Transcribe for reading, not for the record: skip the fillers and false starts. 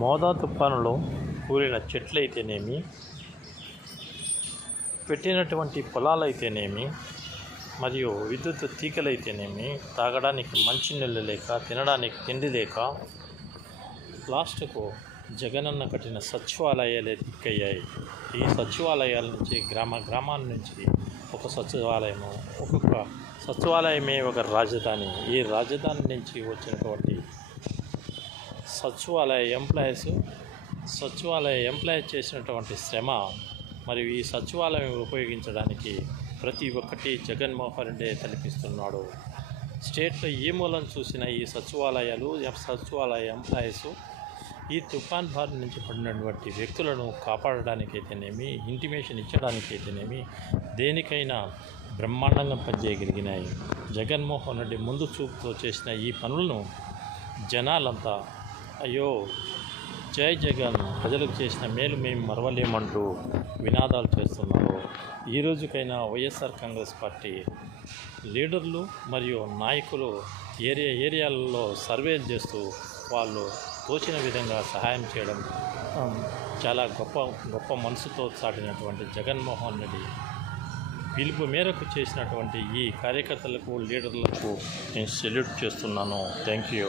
మోదా తుఫానులో కూలిన చెట్లయితేనేమి, పెట్టినటువంటి పొలాలైతేనేమి, మరియు విద్యుత్ తీగలైతేనేమి, తాగడానికి మంచినీళ్ళు లేక, తినడానికి తిండి లేక, లాస్ట్కు జగనన్న కట్టిన సచివాలయాలే దిక్కయ్యాయి. ఈ సచివాలయాల నుంచి గ్రామాల నుంచి ఒక సచివాలయము, ఒక్కొక్క సచివాలయమే ఒక రాజధాని. ఈ రాజధాని నుంచి వచ్చినటువంటి సచివాలయ ఎంప్లాయీస్ చేసినటువంటి శ్రమ మరియు ఈ సచివాలయం ఉపయోగించడానికి ప్రతి ఒక్కటి జగన్మోహన్ రెడ్డి కల్పిస్తున్నాడు. స్టేట్లో ఏ మూలం చూసినా ఈ సచివాలయ ఎంప్లాయీస్ ఈ తుఫాన్ బారి నుంచి పడినటువంటి వ్యక్తులను కాపాడడానికైతేనేమి, ఇంటిమేషన్ ఇచ్చడానికైతేనేమి, దేనికైనా బ్రహ్మాండంగా పనిచేయగలిగినాయి. జగన్మోహన్ రెడ్డి ముందు చూపుతో చేసిన ఈ పనులను జనాలంతా అయ్యో జై జగన్, ప్రజలకు చేసిన మేలు మేము మరవలేమంటూ వినాదాలు చేస్తున్నారు. ఈ రోజుకైనా వైఎస్ఆర్ కాంగ్రెస్ పార్టీ లీడర్లు మరియు నాయకులు ఏరియాలలో సర్వేలు చేస్తూ వాళ్ళు తోచిన విధంగా సహాయం చేయడం చాలా గొప్ప మనసుతో చాటినటువంటి జగన్మోహన్ రెడ్డి పిలుపు మేరకు చేసినటువంటి ఈ కార్యకర్తలకు, లీడర్లకు నేను సెల్యూట్ చేస్తున్నాను. Thank you.